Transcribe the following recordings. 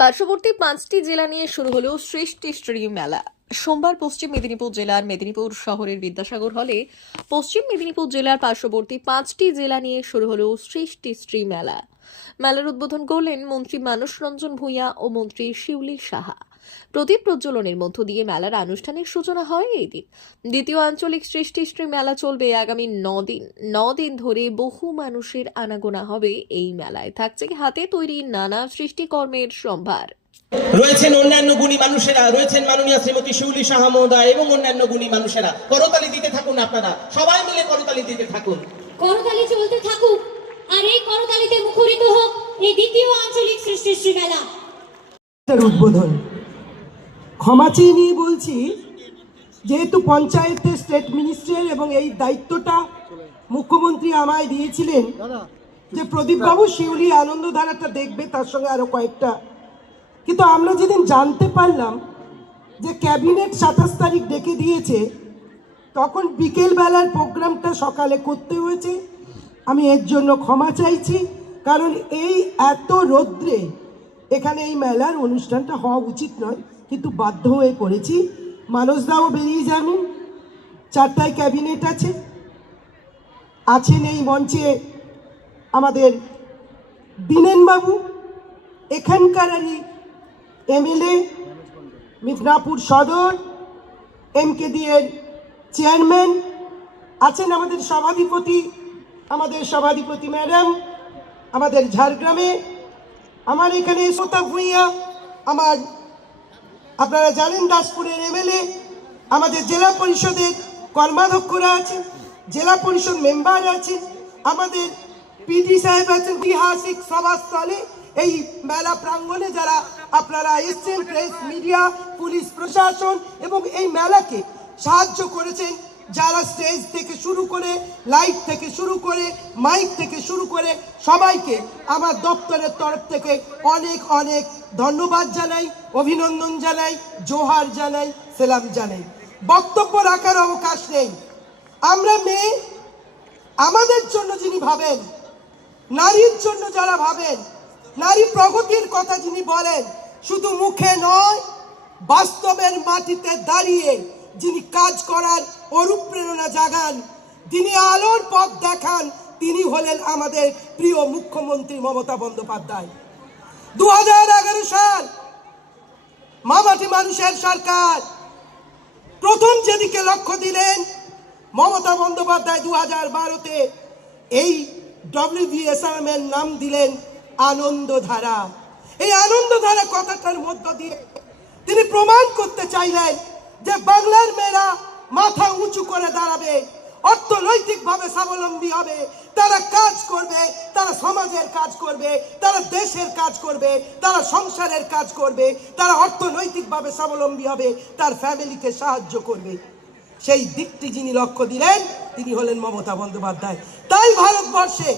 পার্শ্ববর্তী পাঁচটি জেলা নিয়ে শুরু হলো স্ত্রী মেলা। সোমবার পশ্চিম মেদিনীপুর জেলার মেদিনীপুর শহরের বিদ্যাসাগর হলে পশ্চিম মেদিনীপুর জেলার পার্শ্ববর্তী পাঁচটি জেলা নিয়ে শুরু হলো স্ত্রী মেলা। মেলার উদ্বোধন করলেন মন্ত্রী মানস রঞ্জন ভূঁইয়া ও মন্ত্রী শিউলি সাহা। প্রদীপ প্রজ্বলনের মধ্য দিয়ে মেলার আনুষ্ঠানিক সূচনা হয় এই দিন। দ্বিতীয় আঞ্চলিক সৃষ্টিশ্রী মেলা চলবে আগামী দিন। দিন ধরে বহু মানুষের আনাগোনা হবে এই মেলায়। থাকছে হাতে তৈরি নানা সৃষ্টিকর্মের সম্ভার। রয়েছেন অন্যান্য গুণী মানুষেরা রয়েছেন মাননীয় শ্রীমতী শিউলি সাহা মহোদয় এবং অন্যান্য গুণী মানুষেরা। করতালি দিতে থাকুন আপনারা। সবাই মিলে করতালি দিতে থাকুন। করতালি চলতে থাকুক আর এই করতালিতে মুখরিত হোক এই দ্বিতীয় আঞ্চলিক সৃষ্টিশ্রী মেলা। উদ্বোধন। ক্ষমা চেয়ে নিয়ে বলছি, যেহেতু পঞ্চায়েতের স্টেট মিনিস্টার এবং এই দায়িত্বটা মুখ্যমন্ত্রী আমায় দিয়েছিলেন, যে প্রদীপবাবু শিউলি আনন্দধারাটা দেখবে, তার সঙ্গে আরও কয়েকটা। কিন্তু আমরা যেদিন জানতে পারলাম যে ক্যাবিনেট সাতাশ তারিখ ডেকে দিয়েছে, তখন বিকেলবেলার প্রোগ্রামটা সকালে করতে হয়েছে। আমি এর জন্য ক্ষমা চাইছি, কারণ এই এত রৌদ্রে এখানে এই মেলার অনুষ্ঠানটা হওয়া উচিত নয়। কিন্তু বাধ্য হয়ে করেছি। মানসদাও বেরিয়ে যাবেন চারটায় ক্যাবিনেট আছে। আছেন এই মঞ্চে আমাদের দীনেনবাবু এখানকারই এমএলএ, মিদনাপুর সদর এম কে দিয়ের চেয়ারম্যান, আছেন আমাদের সভাধিপতি আমাদের সভাধিপতি ম্যাডাম, আমাদের ঝাড়গ্রামে, আমার এখানে শ্রোতা ভুইয়া, আমার আপনারা জানেন দাসপুরের এমএলএ, আমাদের জেলা পরিষদের কর্মাধ্যক্ষরা আছে জেলা পরিষদ মেম্বার আছে আমাদের পিডি সাহেব আছেন, ঐতিহাসিক সভাস্থলে এই মেলা প্রাঙ্গণে যারা আপনারা এসছেন, প্রেস, মিডিয়া, পুলিশ, প্রশাসন এবং এই মেলাকে সাহায্য করেছেন। যারা স্টেজ থেকে শুরু করে লাইট থেকে শুরু করে মাইক থেকে শুরু করে, সবাইকে আমার দপ্তরের তরফ থেকে অনেক অনেক ধন্যবাদ জানাই, অভিনন্দন জানাই, জোহার জানাই, সেলাম জানাই। বক্তব্য রাখার অবকাশ নেই। আমরা মেয়ে, আমাদের জন্য যিনি ভাবেন, নারীর জন্য যারা ভাবেন, নারী প্রগতির কথা যিনি বলেন, শুধু মুখে নয়, বাস্তবের মাটিতে দাঁড়িয়ে যিনি কাজ করার অনুপ্রেরণা জাগান, যিনি আলোর পথ দেখান, তিনি হলেন আমাদের প্রিয় মুখ্যমন্ত্রী মমতা বন্দ্যোপাধ্যায়। দু হাজার এগারো সাল, মামাটি মানুষের সরকার। প্রথম যেদিকে লক্ষ্য দিলেন মমতা বন্দ্যোপাধ্যায় দু হাজার বারোতে, এই ডব্লিউবিএসআরএম এর নাম দিলেন আনন্দধারা। এই আনন্দধারা কথাটার মধ্য দিয়ে তিনি প্রমাণ করতে চাইলেন যে বাংলার মেয়েরা মাথা উঁচু করে দাঁড়াবে, অর্থনৈতিকভাবে স্বাবলম্বী হবে, তারা কাজ করবে, তারা সমাজের কাজ করবে, তারা দেশের কাজ করবে, তারা সংসারের কাজ করবে, তারা অর্থনৈতিকভাবে স্বাবলম্বী হবে, তার ফ্যামিলিকে সাহায্য করবে। সেই দিকটি যিনি লক্ষ্য দিলেন, তিনি হলেন মমতা বন্দ্যোপাধ্যায়। তাই ভারতবর্ষে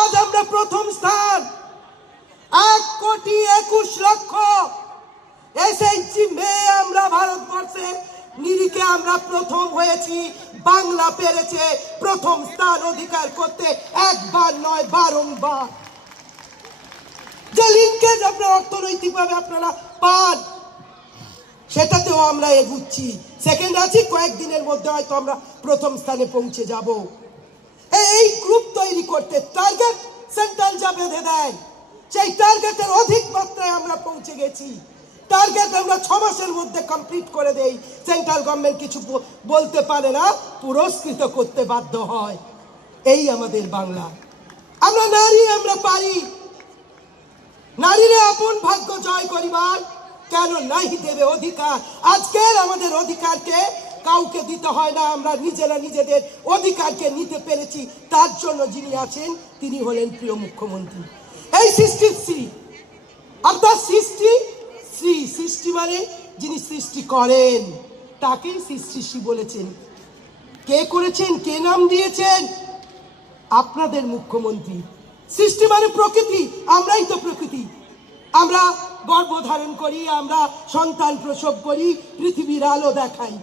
আজ আমরা প্রথম স্থান, এক কোটি একুশ লক্ষ এসএইচজি মেয়ে আমরা ভারতবর্ষে, নিরিখে আমরা প্রথম হয়েছি, বাংলা পেরেছে, প্রথম স্থান অধিকার করতে একবার নয়, বারংবার। যে লিঙ্কেজ আপনারা অর্থনৈতিকভাবে আপনারা পান, সেটাতেও আমরা এগুচ্ছি। সেকেন্ড আছি, কয়েকদিনের মধ্যে হয়তো আমরা প্রথম স্থানে পৌঁছে যাব। এই গ্রুপ তৈরি করতে টার্গেট সেন্ট্রাল যা বেঁধে দেয়, সেই টার্গেটের অধিক মাত্রায় আমরা পৌঁছে গেছি। টার্গেট আমরা ছ মাসের মধ্যে কমপ্লিট করে দেই। সেন্ট্রাল গভর্নমেন্ট কিছু বলতে পারে না, পুরস্কৃত করতে বাধ্য হয়। এই আমাদের বাংলা। আমরা নারী আমরা পারি। নারীরা আপন ভাগ্য জয় করিবার, কেন নাহি দেবে অধিকার? আজকের আমাদের অধিকারকে কাউকে দিতে হয় না, আমরা নিজেরা নিজেদের অধিকারকে নিতে পেরেছি। তার জন্য যিনি আছেন, তিনি হলেন প্রিয় মুখ্যমন্ত্রী। এই সৃষ্টির শ্রী অর্থাৎ সৃষ্টি শ্রী সৃষ্টি মানে যিনি সৃষ্টি করেন। তাকেই সৃষ্টি শ্রী বলেছেন। কে করেছেন? কে নাম দিয়েছেন? আপনাদের মুখ্যমন্ত্রী। সৃষ্টি মানে প্রকৃতি। আমরাই তো প্রকৃতি। আমরা গর্ভধারণ করি, আমরা সন্তান প্রসব করি, পৃথিবীর আলো দেখাই।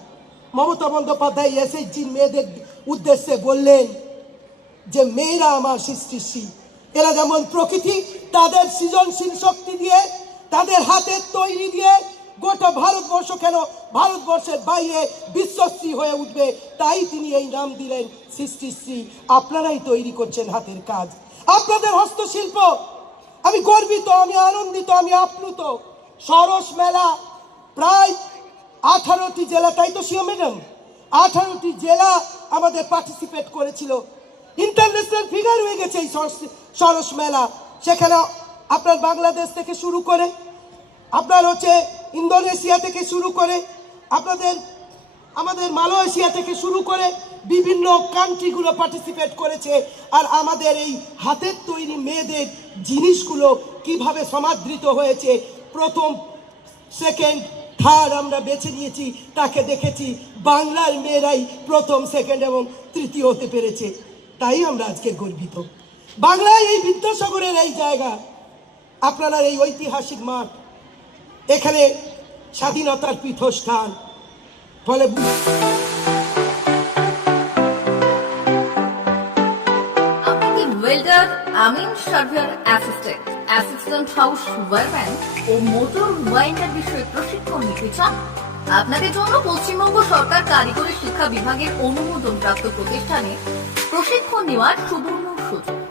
মমতা বন্দ্যোপাধ্যায় এসএইচজির মেয়েদের উদ্দেশ্যে বললেন যে, মেয়েরা আমার সৃষ্টিশ্রী এরা যেমন প্রকৃতি, তাদের সৃজনশীল শক্তি দিয়ে তাদের হাতের তৈরি দিয়ে গোটা ভারতবর্ষ কেন ভারতবর্ষের বাইরে বিশ্বশ্রী হয়ে উঠবে, তাই তিনি এই নাম দিলেন সৃষ্টিশ্রী আপনারাই তৈরি করছেন হাতের কাজ। আপনাদের হস্তশিল্প, আমি গর্বিত, আমি আনন্দিত, আমি আপ্লুত। সরস মেলা প্রায় আঠারোটি জেলা, তাই তো শিও ম্যাডাম? আঠারোটি জেলা আমাদের পার্টিসিপেট করেছিল। ইন্টারন্যাশনাল ফিগার হয়ে গেছে এই সরস মেলা। সেখানে আপনার বাংলাদেশ থেকে শুরু করে, আপনার হচ্ছে ইন্দোনেশিয়া থেকে শুরু করে, আপনাদের, আমাদের মালয়েশিয়া থেকে শুরু করে বিভিন্ন কান্ট্রিগুলো পার্টিসিপেট করেছে। আর আমাদের এই হাতের তৈরি মেয়েদের জিনিসগুলো কীভাবে সমাদৃত হয়েছে, প্রথম সেকেন্ড থার্ড আমরা বেছে নিয়েছি, তাকে দেখেছি। বাংলার মেয়েরাই প্রথম সেকেন্ড এবং তৃতীয় হতে পেরেছে। তাই আমরা আজকে গর্বিত। বাংলায় এই বিদ্যাসাগরের এই জায়গা আপনারা এই ঐতিহাসিক মাঠ, এখানে স্বাধীনতার পীঠস্থান, ফলে আমিন অ্যাসিস্ট্যান্ট অ্যাসিস্ট্যান্ট হাউস ও বিষয়ে প্রশিক্ষণ নিতে চান? আপনাদের জন্য পশ্চিমবঙ্গ সরকার কারিগরি শিক্ষা বিভাগের অনুমোদন প্রাপ্ত প্রতিষ্ঠানে প্রশিক্ষণ নেওয়ার সুবর্ণ সুযোগ।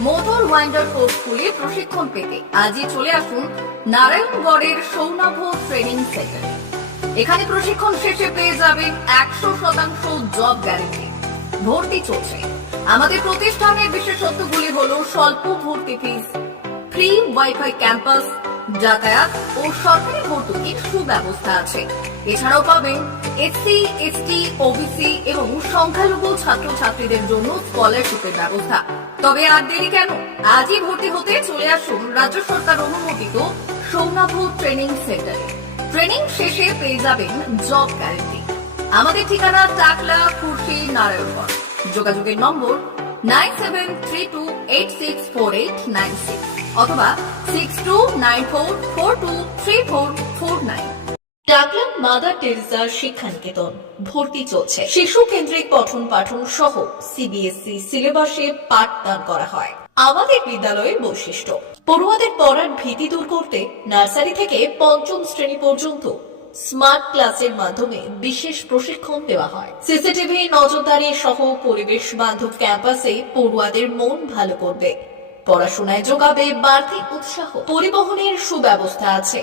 motor winder কোর্সগুলি প্রশিক্ষণ পেতে আজই চলে আসুন নারায়ণগড়ের সৌনাভ ট্রেনিং সেন্টারে। এখানে প্রশিক্ষণ শেষে পেয়ে যাবেন একশো শতাংশ জব গ্যারেন্টি। ভর্তি চলছে। আমাদের প্রতিষ্ঠানের বিশেষত্বগুলি হলো স্বল্প ভর্তি ফিস ফ্রি ওয়াইফাই ক্যাম্পাস যাতায়াত ও সরকারি ভর্তুকির সুব্যবস্থা আছে। এছাড়াও পাবেন এসসি এসটি ওবিসি এবং সংখ্যালঘু ছাত্রছাত্রীদের জন্য স্কলারশিপের ব্যবস্থা। তবে আর দেরি কেন? আজই ভর্তি হতে চলে আসুন রাজ্য সরকার অনুমোদিত সৌনাভ ট্রেনিং সেন্টারে। ট্রেনিং শেষে পেয়ে যাবেন জব গ্যারেন্টি। আমাদের ঠিকানা টাকলা কুর্তি নারায়ণগঞ্জ। যোগাযোগের number nine seven three two eight six four eight nine six অথবা six two nine four four two three four four nine. ডাকলাম মাদার টেরেসা শিক্ষা নিকেতন ভর্তি চলছে। শিশু কেন্দ্রিক পঠন পাঠন সহ সিবিএসই সিলেবাসে পাঠদান করা হয়। আমাদের বিদ্যালয়ের বৈশিষ্ট্য। পড়ুয়াদের পড়ার ভীতি দূর করতে নার্সারি থেকে পঞ্চম শ্রেণি পর্যন্ত স্মার্ট ক্লাসের মাধ্যমে বিশেষ প্রশিক্ষণ দেওয়া হয়। সিসিটিভি নজরদারি সহ পরিবেশ বান্ধব ক্যাম্পাসে পড়ুয়াদের মন ভালো করবে। পড়াশোনায় যোগাবে বাড়তি উৎসাহ। পরিবহনের সুব্যবস্থা আছে।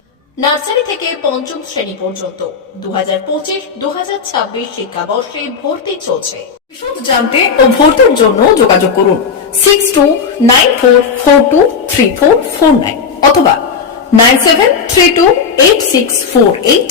নার্সারি থেকে পঞ্চম শ্রেণি পর্যন্ত। দু হাজার পঁচিশ দু হাজার ছাব্বিশ শিক্ষাবর্ষে ভর্তি চলছে। বিশদ জানতে ও ভর্তির জন্য যোগাযোগ করুন six two nine four four two three four four nine অথবা nine seven three two eight six four eight